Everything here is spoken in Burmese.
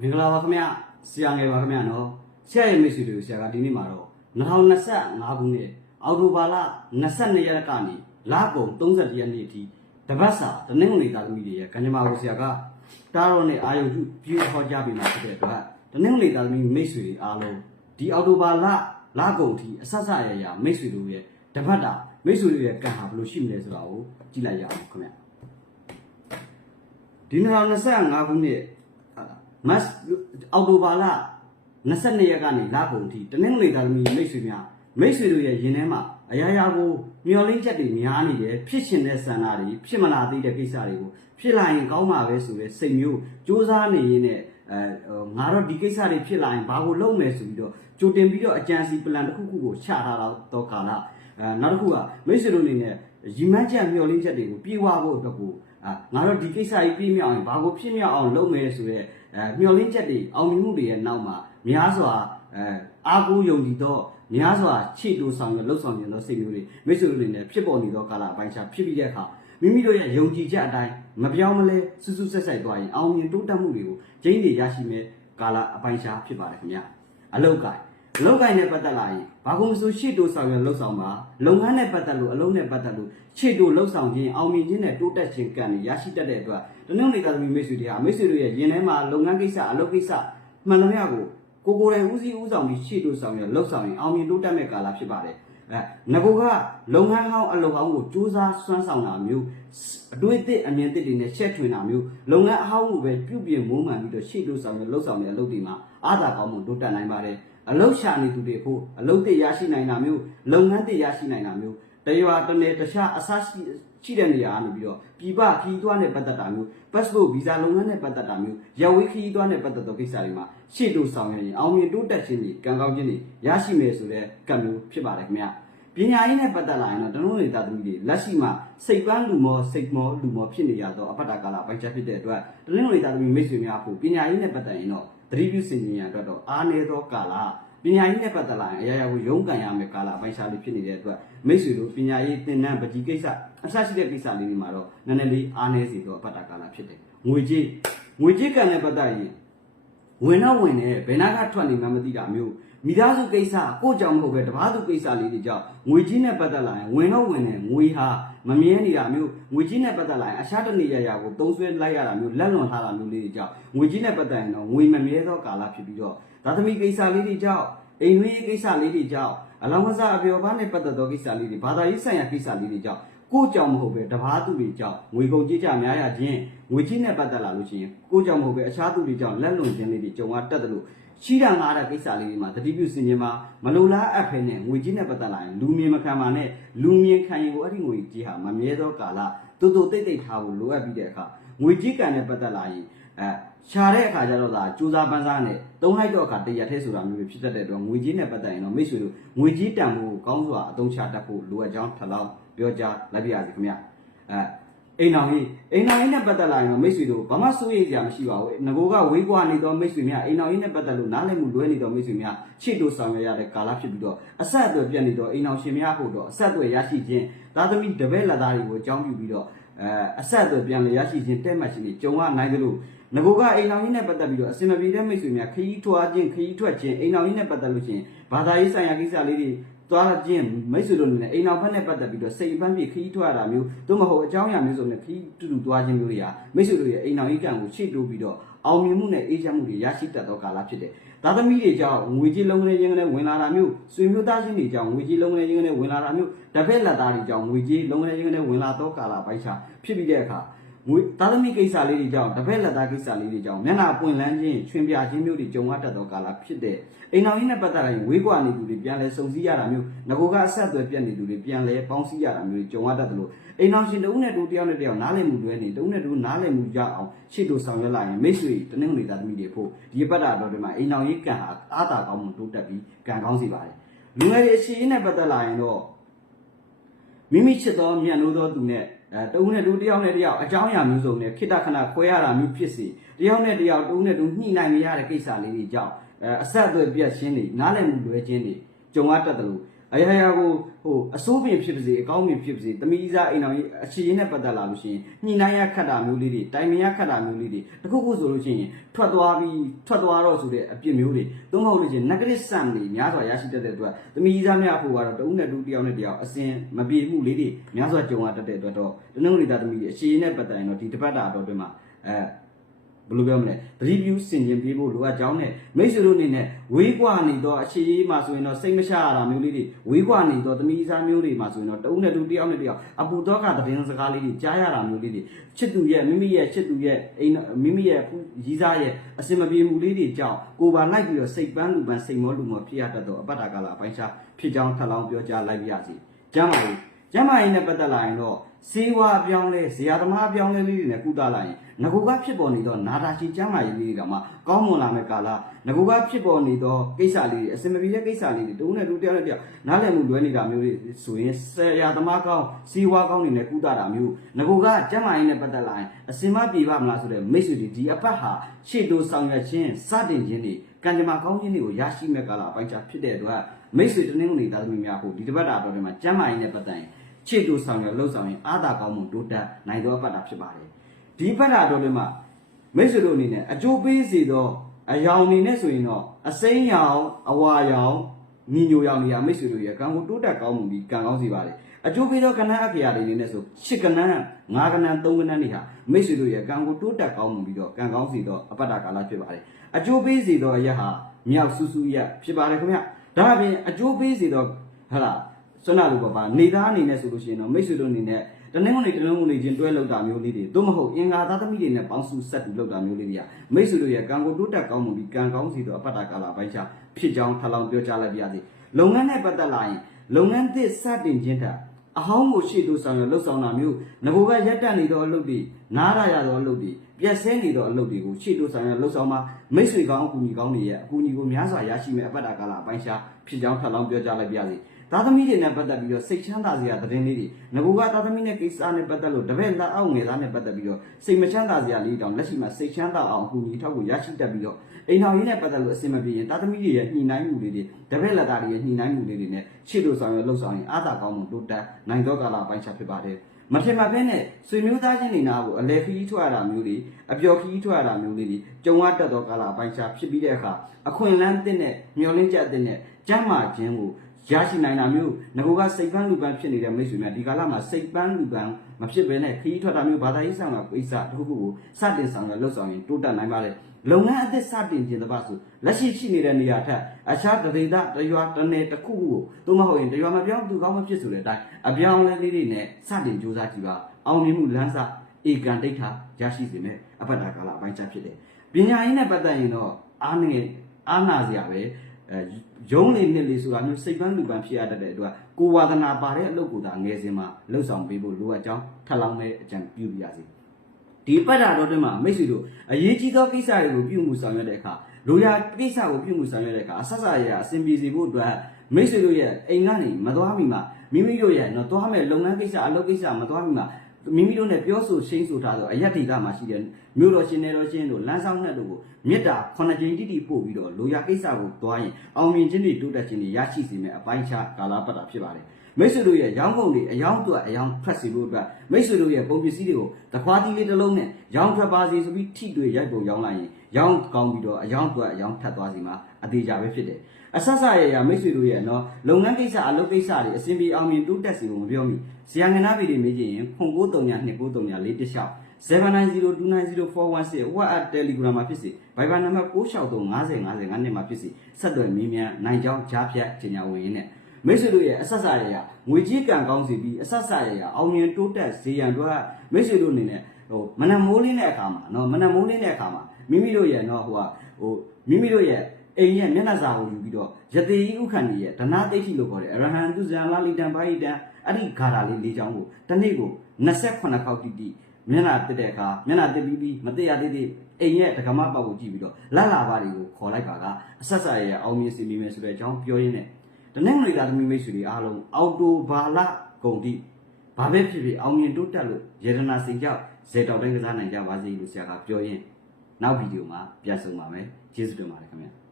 မင်္ဂလာပါခင်ဗျဆရာငယ်ပါခင်ဗျနော်ဆရာရဲ့မိတ်ဆွေတို့ဆရာကဒီနေ့မှာတော့2025ခုနှစ်အောက်တိုဘာလ22ရက်ကနေလကုန်30ရက်နေ့အထိတပတ်စာတနင်္ဂနွေသားသမီးတွေရဲ့ကံကြမ္မာကိုဆရာကတားတော့နဲ့အာယုံပြုပြေဟောကြားပေးမှာဖြစ်တဲ့အတွက်တနင်္ဂနွေသားသမီးမိတ်ဆွေတွေအားလုံးဒီအောက်တိုဘာလလကုန်အထိအဆက်ဆက်ရရမိတ်ဆွေတို့ရဲ့တပတ်တာမိတ်ဆွေတို့ရဲ့ကံဟာဘယ်လိုရှိမလဲဆိုတာကိုကြည့်လိုက်ရအောင်ခင်ဗျဒီ2025ခုနှစ် မတ်အောက်တိုဘာလ22ရက်ကနေလကုန်ထိတနင်္ဂနွေသားသမီးမိတ်ဆွေများမိတ်ဆွေတို့ရဲ့ရင်ထဲမှာအရာရာကိုမျောလင်းချက်တွေများနေတယ်ဖြစ်ရှင်တဲ့ဆန္ဒတွေဖြစ်မလာသေးတဲ့ကိစ္စတွေကိုဖြစ်လာရင်ကောင်းမှာပဲဆိုတဲ့စိတ်မျိုးစူးစမ်းနေရင်းနဲ့အဲငါတော့ဒီကိစ္စတွေဖြစ်လာရင်ဘာကိုလုပ်မယ်ဆိုပြီးတော့ကြိုတင်ပြီးတော့အကြံစီပလန်တစ်ခုခုကိုချထားတော့ကာလအဲနောက်တစ်ခုကမိတ်ဆွေတို့အနေနဲ့ရီမန်းချက်မျောလင်းချက်တွေကိုပြေဝဖို့အတွက်ကိုအာငါတို့ဒီကိစ္စကြီးပြည့်မြောက်ရင်ဘာကိုဖြစ်မြောက်အောင်လုပ်မယ်ဆိုတဲ့ အဲမျောလင်းချက်တွေအောင်မြင်မှုတွေရဲ့နောက်မှာများစွာအဲအားကိုးယုံကြည်တော့များစွာခြေတိုးဆောင်ရလှုပ်ဆောင်ခြင်းသောစိတ်မျိုးတွေမိတ်ဆွေတို့တွေနဲ့ဖြစ်ပေါ်နေသောကာလအပိုင်းခြားဖြစ်ပြီးတဲ့အခါမိမိတို့ရဲ့ယုံကြည်ချက်အတိုင်းမပြောင်းမလဲစွစွဆက်ဆက်သွားရင်အောင်မြင်တိုးတက်မှုတွေကိုကျင်းတွေရရှိမဲ့ကာလအပိုင်းခြားဖြစ်ပါတယ်ခင်ဗျအလောက်ကိုင်အလောက်ကိုင်နဲ့ပတ်သက်လာရင်ဘာကုန်မဆိုရှေ့တိုးဆောင်ရလှုပ်ဆောင်ပါလုပ်ငန်းနဲ့ပတ်သက်လို့အလုံးနဲ့ပတ်သက်လို့ရှေ့တိုးလှုပ်ဆောင်ခြင်းအောင်မြင်ခြင်းနဲ့တိုးတက်ခြင်းကံတွေရရှိတတ်တဲ့အတွက် တနင်္ဂနွေသားသမီးမိတ်ဆွေတွေဟာမိတ်ဆွေတို့ရဲ့ရင်ထဲမှာလုပ်ငန်းကိစ္စအလုပ်ကိစ္စမှန်သမျှကိုကိုကိုယ်တိုင်ဦးစီးဦးဆောင်ပြီးရှေ့တိုးဆောင်ရလှုပ်ဆောင်ရင်အောင်မြင်တိုးတက်မဲ့ကာလဖြစ်ပါတယ်အဲငကိုကလုပ်ငန်းဟောင်းအလုပ်ဟောင်းကိုစူးစမ်းစွမ်းဆောင်တာမျိုးအတွေ့အသစ်အမြင်သစ်တွေနဲ့ချက်ထွင်တာမျိုးလုပ်ငန်းအဟောင်းကိုပဲပြုပြင်မွမ်းမံပြီးတော့ရှေ့တိုးဆောင်ရလှုပ်ဆောင်တဲ့အလုပ်တွေမှာအားသာကောင်းမှုတိုးတက်နိုင်ပါတယ်အလုပ်ရှာနေသူတွေဖို့အလုပ်သစ်ရရှိနိုင်တာမျိုးလုပ်ငန်းသစ်ရရှိနိုင်တာမျိုး တရွာတစ်နယ်တစ်ခြားအစရှိရှိတဲ့နေရာကနေပြီးတော့ပြည်ပခီးသွားနဲ့ပတ်သက်တာမျိုး passport visa လုပ်ငန်းနဲ့ပတ်သက်တာမျိုးရဝေးခီးသွားနဲ့ပတ်သက်သောကိစ္စတွေမှာရှေ့တိုးဆောင်ရရင်အောင်မြင်တိုးတက်ခြင်းတွေကံကောင်းခြင်းတွေရရှိမယ်ဆိုတဲ့ကံမျိုးဖြစ်ပါတယ်ခင်ဗျာပညာရေးနဲ့ပတ်သက်လာရင်တော့တနုံးနေတာသမီးတွေလက်ရှိမှာစိတ်ပန်းလူမောစိတ်မောလူမောဖြစ်နေရတော့အပတ်တာကာလပိုင်းခြားဖြစ်တဲ့အတွက်တနုံးနေတာသမီးမိတ်ဆွေများဖို့ပညာရေးနဲ့ပတ်သက်ရင်တော့သတိပြုစင်ကြင်ရအတွက်တော့အားနည်းသောကာလ ပညာရေးနဲ့ပတ်သက်လာရင်အရာရာကိုရုန်းကန်ရမယ်ကာလအပိုင်းခြားလေးဖြစ်နေတဲ့အတွက်မိတ်ဆွေတို့ပညာရေးသင်တန်းပတိကိစ္စအစရှိတဲ့ကိစ္စလေးတွေမှာတော့နည်းနည်းလေးအားနည်းစေတော့အပတ်တာကာလဖြစ်တယ်ငွေကြေးငွေကြေးကံနဲ့ပတ်သက်ရင်ဝင်တော့ဝင်တယ်ဘယ်နာကထွက်နေမှမသိတာမျိုးမိသားစုကိစ္စကိုကြောင့်မဟုတ်ပဲတပားသူကိစ္စလေးတွေကြောင့်ငွေကြီးနဲ့ပတ်သက်လာရင်ဝင်တော့ဝင်တယ်ငွေဟာ မမြဲနေတာမျိုးငွေကြီးနဲ့ပတ်သက်လာရင်အရှားတနေရရာကိုသုံးဆွဲလိုက်ရတာမျိုးလက်လွန်ထားတာမျိုးလေးတွေကြောင့်ငွေကြီးနဲ့ပတ်သက်ရင်တော့ငွေမမြဲသောကာလဖြစ်ပြီးတော့ဒါသမီကိစ္စလေးတွေကြောင့်အိမ်လေးကိစ္စလေးတွေကြောင့်အလောင်းမစားအပျော်ပါးနဲ့ပတ်သက်သောကိစ္စလေးတွေဘာသာရေးဆိုင်ရာကိစ္စလေးတွေကြောင့်ကိုကြောင့်မဟုတ်ပဲတပားသူတွေကြောင့်ငွေကုန်ကြေးကြများရခြင်းငွေကြီးနဲ့ပတ်သက်လာလို့ရှိရင်ကိုကြောင့်မဟုတ်ပဲအခြားသူတွေကြောင့်လက်လွန်ခြင်းလေးတွေကြုံရတတ်တယ်လို့ ရှိတာငားတဲ့ကိစ္စလေးတွေမှာတတိပြုစင်ခြင်းမှာမလိုလားအပ်ဖဲနဲ့ငွေကြီးနဲ့ပတ်သက်လာရင်လူမြင်မခံပါနဲ့လူမြင်ခံရင်ကိုအဲ့ဒီငွေကြီးဟာမမြဲသောကာလတူတူတိတ်တိတ်ထားဖို့လိုအပ်ပြီးတဲ့အခါငွေကြီးကံနဲ့ပတ်သက်လာရင်အဲရှာတဲ့အခါကျတော့ဒါစူးစားပန်းစားနဲ့တုံးလိုက်တော့အခါတရထဲဆိုတာမျိုးတွေဖြစ်တတ်တဲ့အတွက်ငွေကြီးနဲ့ပတ်သက်ရင်တော့မိတ်ဆွေတို့ငွေကြီးတန်ဖို့ကောင်းစွာအသုံးချတတ်ဖို့လိုအပ်ကြောင်းထပ်လောင်းပြောကြားလိုက်ပါရစေခင်ဗျအဲ အိမ်တော်ကြီးအိမ်တော်ကြီးနဲ့ပတ်သက်လာရင်တော့မိတ်ဆွေတို့ဘာမှစိုးရိမ်စရာမရှိပါဘူးငကိုကဝေးကွာနေတော့မိတ်ဆွေများအိမ်တော်ကြီးနဲ့ပတ်သက်လို့နားလည်မှုလွဲနေတော့မိတ်ဆွေများချစ်တို့ဆောင်ရွက်ရတဲ့ကာလဖြစ်ပြီးတော့အဆက်အသွယ်ပြတ်နေတော့အိမ်တော်ရှင်များဖို့တော့အဆက်အသွယ်ရရှိခြင်းသာသမီတပည့်လက်သားတွေကိုအကြောင်းပြုပြီးတော့အဲအဆက်အသွယ်ပြန်လည်ရရှိခြင်းတဲ့မှတ်ခြင်းတွေကြုံရနိုင်တယ်လို့ငကိုကအိမ်တော်ကြီးနဲ့ပတ်သက်ပြီးတော့အစင်မပြေတဲ့မိတ်ဆွေများခရီးထွားခြင်းခရီးထွက်ခြင်းအိမ်တော်ကြီးနဲ့ပတ်သက်လို့ရှိရင်ဘာသာရေးဆိုင်ရာကိစ္စလေးတွေ သွားခြင်းမိတ်ဆွေတို့နဲ့အိမ်တော်ဘက်နဲ့ပတ်သက်ပြီးတော့စိတ်အပန်းပြေခရီးထွက်ရတာမျိုးသို့မဟုတ်အကြောင်းအရာမျိုးစုံနဲ့ခရီးတူတူသွားခြင်းမျိုးတွေဟာမိတ်ဆွေတို့ရဲ့အိမ်တော်ကြီးကံကိုရှေ့တိုးပြီးတော့အောင်မြင်မှုနဲ့အေးချမ်းမှုတွေရရှိတတ်သောကာလဖြစ်တယ်။သားသမီးတွေကြောင့်ငွေကြီးလုံးကနေရင်းကနေဝင်လာတာမျိုးဆွေမျိုးသားချင်းတွေကြောင့်ငွေကြီးလုံးကနေရင်းကနေဝင်လာတာမျိုးတပည့်လက်သားတွေကြောင့်ငွေကြီးလုံးကနေရင်းကနေဝင်လာသောကာလပိုင်းခြားဖြစ်ပြီးတဲ့အခါ ငွေသားသမီးကိစ္စလေးတွေကြောင့်တပည့်လက်သားကိစ္စလေးတွေကြောင့်မျက်နှာပွင့်လန်းခြင်းချွင်ပြခြင်းမျိုးတွေကြုံရတတ်သောကာလဖြစ်တဲ့အိမ်တော်ကြီးနဲ့ပတ်သက်ရင်ဝေးကွာနေသူတွေပြန်လဲစုံစည်းရတာမျိုးငကိုကအဆက်အသွယ်ပြတ်နေသူတွေပြန်လဲပေါင်းစည်းရတာမျိုးတွေကြုံရတတ်တယ်လို့အိမ်တော်ရှင်တဦးနဲ့တူတယောက်နဲ့တယောက်နားလည်မှုလွဲနေတဦးနဲ့တူနားလည်မှုရအောင်ရှေ့တူဆောင်ရွက်လိုက်ရင်မိတ်ဆွေတနင်္ဂနွေသားသမီးတွေဖို့ဒီပတ်တာတော်တွေမှာအိမ်တော်ကြီးကံဟာအားသာကောင်းမှုတိုးတက်ပြီးကံကောင်းစေပါတယ်လူငယ်တွေအရှိအနဲ့ပတ်သက်လာရင်တော့မိမိချစ်သောမြတ်လို့သောသူနဲ့ အဲတဦးနဲ့တူတယောက်နဲ့တယောက်အကြောင်းအရာမျိုးစုံနဲ့ခိတ္တခဏခွဲရတာမျိုးဖြစ်စီတယောက်နဲ့တယောက်တဦးနဲ့တူညှိနှိုင်းမရတဲ့ကိစ္စလေးတွေကြောင့်အဲအဆက်အသွယ်ပြတ်ရှင်းနေနားလည်မှုလွဲခြင်းတွေကြုံရတတ်တယ်လို့ အရာရာကိုဟိုအစိုးပင်ဖြစ်ပါစေအကောင်းပင်ဖြစ်ပါစေတမိစားအိမ်တော်ကြီးအခြေရင်းနဲ့ပတ်သက်လာလို့ရှိရင်ညှိနှိုင်းရခတ်တာမျိုးလေးတွေတိုင်ပင်ရခတ်တာမျိုးလေးတွေတခုခုဆိုလို့ရှိရင်ထွက်သွားပြီးထွက်သွားတော့ဆိုတဲ့အပြစ်မျိုးတွေသို့မဟုတ်လို့ရှိရင် negative sum တွေများစွာရရှိတတ်တဲ့အတွက်တမိစားများဖို့ကတော့တဦးနဲ့တူတစ်ယောက်နဲ့တစ်ယောက်အစဉ်မပြေမှုလေးတွေများစွာကြုံရတတ်တဲ့အတွက်တော့တနင်္ဂနွေသားသမီးတွေအခြေရင်းနဲ့ပတ်သက်ရင်တော့ဒီတစ်ပတ်တာတော့တွင်မှာအဲ ဘယ်လိုပြောမလဲသတိပြုစင်ကျင်ပြေးဖို့လိုအပ်ကြောင်းနဲ့မိတ်ဆွေတို့အနေနဲ့ဝေးကွာနေတော့အခြေရေးမှာဆိုရင်တော့စိတ်မချရတာမျိုးလေးတွေဝေးကွာနေတော့သမီးစားမျိုးတွေမှာဆိုရင်တော့တဦးနဲ့တူတစ်ယောက်နဲ့တစ်ယောက်အပူတော့ကသတင်းစကားလေးတွေကြားရတာမျိုးလေးတွေချစ်သူရဲ့မိမိရဲ့ချစ်သူရဲ့အိမ်မိမိရဲ့ရီးစားရဲ့အစင်မပြေမှုလေးတွေကြောင့်ကိုယ်ပါလိုက်ပြီးတော့စိတ်ပန်းလူပန်းစိတ်မောလူမောဖြစ်ရတတ်တော့အပတ်တာကာလအပိုင်းခြားဖြစ်ကြောင်းထပ်လောင်းပြောကြားလိုက်ပါရစေကျမ်းပါလို့ကျမ်းမာရေးနဲ့ပတ်သက်လာရင်တော့ စေဝါအပြောင်းလဲဇေယသမားအပြောင်းလဲလေးတွေနဲ့ကုသလာရင်ငကူကဖြစ်ပေါ်နေတော့နာတာချီကျမ်းမာရေးလေးတွေကမှကောင်းမွန်လာမဲ့ကာလငကူကဖြစ်ပေါ်နေတော့ကိစ္စလေးတွေအစင်မပြေတဲ့ကိစ္စလေးတွေတုံးနဲ့တူတယောက်နဲ့တယောက်နားလည်မှုလွဲနေတာမျိုးတွေဆိုရင်ဇေယသမားကောင်းစေဝါကောင်းနေနဲ့ကုသတာမျိုးငကူကကျမ်းမာရေးနဲ့ပတ်သက်လာရင်အစင်မပြေပါမလားဆိုတဲ့မိတ်ဆွေတွေဒီအပတ်ဟာရှေ့တိုးဆောင်ရွက်ခြင်းစတင်ခြင်းတွေကံကြမ္မာကောင်းခြင်းတွေကိုရရှိမဲ့ကာလအပိုင်းခြားဖြစ်တဲ့အတွက်မိတ်ဆွေတင်းနှင်းနေသားသမီးများဟိုဒီတစ်ပတ်တာတော့ဒီမှာကျမ်းမာရေးနဲ့ပတ်သက်ရင် ခြေတူဆောင်ရလှုပ်ဆောင်ရင်အာသာကောင်းမှုတိုးတက်နိုင်သောပတ်တာဖြစ်ပါတယ်ဒီပတ်တာတော်တွေမှာမိတ်ဆွေတို့အနေနဲ့အကျိုးပေးစေသောအယောင်နေနဲ့ဆိုရင်တော့အစိမ်းရောင်အဝါရောင်ညီညိုရောင်နေရာမိတ်ဆွေတို့ရဲ့ကံကိုတိုးတက်ကောင်းမှုပြီးကံကောင်းစေပါတယ်အကျိုးပေးသောကဏ္ဍအခရာတွေအနေနဲ့ဆိုရှစ်ကဏ္ဍငါးကဏ္ဍသုံးကဏ္ဍတွေဟာမိတ်ဆွေတို့ရဲ့ကံကိုတိုးတက်ကောင်းမှုပြီးတော့ကံကောင်းစေသောအပတ်တာကာလဖြစ်ပါတယ်အကျိုးပေးစေသောအရက်ဟာမြောက်ဆူဆူရက်ဖြစ်ပါတယ်ခင်ဗျဒါအပြင်အကျိုးပေးစေသောဟလာ ဆွမ်းနာလိုပါပါနေသားအနေနဲ့ဆိုလို့ရှိရင်တော့မိတ်ဆွေတို့အနေနဲ့တနင်္ဂနွေတနင်္ဂနွေချင်းတွဲလောက်တာမျိုးလေးတွေသို့မဟုတ်အင်္ဂါသားသမီးတွေနဲ့ပေါင်းစုဆက်တူလောက်တာမျိုးလေးတွေကမိတ်ဆွေတို့ရဲ့ကံကိုတိုးတက်ကောင်းမှုပြီးကံကောင်းစီတော့အပတ်တာကာလပိုင်းခြားဖြစ်ကြောင်းထပ်လောင်းပြောကြားလိုက်ပါရစေလုပ်ငန်းနဲ့ပတ်သက်လာရင်လုပ်ငန်းသစ်စတင်ခြင်းထက် အဟောင်းကိုရှေ့တိုးဆောင်ရလှုပ်ဆောင်တာမျိုးငဘိုကရက်တက်နေသောအလုပ်တွေနားရရသောအလုပ်တွေပြက်ဆဲနေသောအလုပ်တွေကိုရှေ့တိုးဆောင်ရလှုပ်ဆောင်မှာမိတ်ဆွေကောင်းအကူအညီကောင်းတွေရဲ့အကူအညီကိုများစွာရရှိမဲ့အပတ်တာကာလအပိုင်းခြားဖြစ်ကြောင်းထပ်လောင်းပြောကြားလိုက်ပါရစေသားသမီးတွေနဲ့ပတ်သက်ပြီးတော့စိတ်ချမ်းသာစရာသတင်းလေးတွေငကူကသားသမီးနဲ့ကိစ္စနဲ့ပတ်သက်လို့တပည့်လက်အောက်ငယ်သားနဲ့ပတ်သက်ပြီးတော့စိတ်မချမ်းသာစရာလေးတောင်လက်ရှိမှာစိတ်ချမ်းသာအောင်အကူအညီထောက်ကိုရရှိတတ်ပြီးတော့ အိမ်ထောင်ရေးနဲ့ပတ်သက်လို့အဆင်မပြေရင်သားသမီးတွေရဲ့ညှိနှိုင်းမှုလေးတွေတပည့်လက်သားတွေရဲ့ညှိနှိုင်းမှုလေးတွေနဲ့ရှေ့လို့ဆောင်ရလှုပ်ဆောင်ရင်အားသာကောင်းမှုတိုးတက်နိုင်သောကာလပိုင်းခြားဖြစ်ပါတယ်မထင်မှတ်ဘဲနဲ့ဆွေမျိုးသားချင်းနေနာကိုအလဲခီးထွက်ရတာမျိုးတွေအပျော်ခီးထွက်ရတာမျိုးလေးတွေကြုံရတတ်သောကာလပိုင်းခြားဖြစ်ပြီးတဲ့အခါအခွင့်အလမ်းတစ်နဲ့မျောလင်းချက်တစ်နဲ့ကျမ်းမာခြင်းကို ရရှိနိုင်တာမျိုးငကူကစိတ်ပန်းလူပန်းဖြစ်နေတဲ့မိတ်ဆွေများဒီကာလမှာစိတ်ပန်းလူပန်းမဖြစ်ဘဲနဲ့ခီးထွက်တာမျိုးဘာသာရေးဆောင်တာကိစ္စတစ်ခုခုကိုစတင်ဆောင်ရလှုပ်ဆောင်ရင်တိုးတက်နိုင်ပါလေလုပ်ငန်းအသစ်စတင်ခြင်းတစ်ပါဆိုလက်ရှိရှိနေတဲ့နေရာထက်အခြားတရေတာတရွာတနယ်တစ်ခုခုကိုသို့မဟုတ်ရင်တရွာမပြောင်းသူကောင်းမဖြစ်ဆိုတဲ့အတိုင်းအပြောင်းလဲလေးတွေနဲ့စတင်ကြိုးစားကြည့်ပါအောင်မြင်မှုလမ်းစာဧကန်ဒိဋ္ဌာရရှိစေမယ်အပတ်တာကာလအပိုင်းခြားဖြစ်တယ်ပညာရေးနဲ့ပတ်သက်ရင်တော့အားနေအားနာစရာပဲအဲ ရုံးလေးနှစ်လေးဆိုတာမျိုးစိတ်ပန်းလူပန်းဖြစ်ရတတ်တဲ့အတွက်ကိုဝါဒနာပါတဲ့အလုပ်ကိုသာငယ်စဉ်မှာလှုပ်ဆောင်ပေးဖို့လိုအပ်ကြောင်းထပ်လောင်းတဲ့အကြံပြုပြရစီဒီပတ်တာတော်တွင်မှာမိတ်ဆွေတို့အရေးကြီးသောကိစ္စတွေကိုပြုမှုဆောင်ရွက်တဲ့အခါလိုရာကိစ္စကိုပြုမှုဆောင်ရွက်တဲ့အခါအဆက်ဆက်ရအစဉ်ပြေစီဖို့အတွက်မိတ်ဆွေတို့ရဲ့အိမ်ကနေမသွားမီမှာမိမိတို့ရဲ့တော့သွားမဲ့လုပ်ငန်းကိစ္စအလုပ်ကိစ္စမသွားမီမှာမိမိတို့နဲ့ပြောဆိုရှင်းဆိုထားသောအယက်ဒေတာမှာရှိတဲ့ မြို့တော်ရှင်နယ်တော်ရှင်တို့လမ်းဆောင်နှစ်တို့ကိုမေတ္တာခုနှစ်ကြိမ်တိတိပို့ပြီးတော့လိုရာကိစ္စကိုတွားရင်အောင်မြင်ခြင်းတွေတိုးတက်ခြင်းတွေရရှိစေမယ့်အပိုင်းခြားကာလပတ်တာဖြစ်ပါတယ်မိတ်ဆွေတို့ရဲ့ရောင်းကုန်တွေအယောင်းအတွက်အယောင်းဖက်စီဖို့အတွက်မိတ်ဆွေတို့ရဲ့ပုံပစ္စည်းတွေကိုတခွားတီးလေးတစ်လုံးနဲ့ရောင်းထွက်ပါစေဆိုပြီးထိတွေ့ရိုက်ပုံရောင်းလိုက်ရင်ရောင်းကောင်းပြီးတော့အယောင်းအတွက်အယောင်းထပ်သွားစီမှာအသေးကြပဲဖြစ်တယ်အဆက်ဆက်ရရမိတ်ဆွေတို့ရဲ့နော်လုပ်ငန်းကိစ္စအလုပ်ကိစ္စတွေအစဉ်ပြေအောင်မြင်တိုးတက်စေဖို့မပြောမိဇယံကနာဗီတွေမေးကြည့်ရင်0939 2939 416 0902904116 WhatsApp Telegram မှာဖြစ်စေ Viber နံပါတ်96355050ငါနဲ့မှာဖြစ်စေဆက်သွယ်မေးမြန်းနိုင်ကြောင်းကြားဖြတ်ကြေညာဝင်ရင်းနဲ့မိတ်ဆွေတို့ရဲ့အဆက်စာတွေကငွေကြီးကံကောင်းစီပြီးအဆက်စာတွေကအောင်မြင်တိုးတက်စေရန်တို့ကမိတ်ဆွေတို့အနေနဲ့ဟိုမနမိုးလင်းတဲ့အခါမှာနော်မနမိုးလင်းတဲ့အခါမှာမိမိတို့ရဲ့နော်ဟိုဟာဟိုမိမိတို့ရဲ့အိမ်ရဲ့မျက်နှာစာကိုယူပြီးတော့ယတိဥက္ခဏီရဲ့ဒနာတိဋ္ဌိလို့ခေါ်တဲ့အရဟံသူဇံလာလိတံပါဠိတံအဲ့ဒီဂါထာလေး၄ချောင်းကိုတစ်နေ့ကို28ခေါက်တိတိ မျက်နှာတက်တဲ့အခါမျက်နှာတက်ပြီးပြီးမတက်ရသေးသေးအိမ်ရဲ့ဒကမပေါက်ကိုကြည့်ပြီးတော့လက်လာပါတွေကိုခေါ်လိုက်ပါကအဆက်ဆက်ရရအောင်မြင်စီမိမယ်ဆိုတဲ့အကြောင်းပြောရင်းနဲ့တနင်္ဂနွေလာသမီးမိတ်ဆွေတွေအားလုံးအော်တိုဘာလဂုံတိဘာပဲဖြစ်ဖြစ်အောင်မြင်တိုးတက်လို့ယေဒနာစိတ်ကြောက်ဇေတောက်တိုင်းကစားနိုင်ကြပါစေလို့ဆရာကပြောရင်းနောက်ဗီဒီယိုမှာပြန်ဆုံပါမယ်ကျေးဇူးတင်ပါတယ်ခင်ဗျာ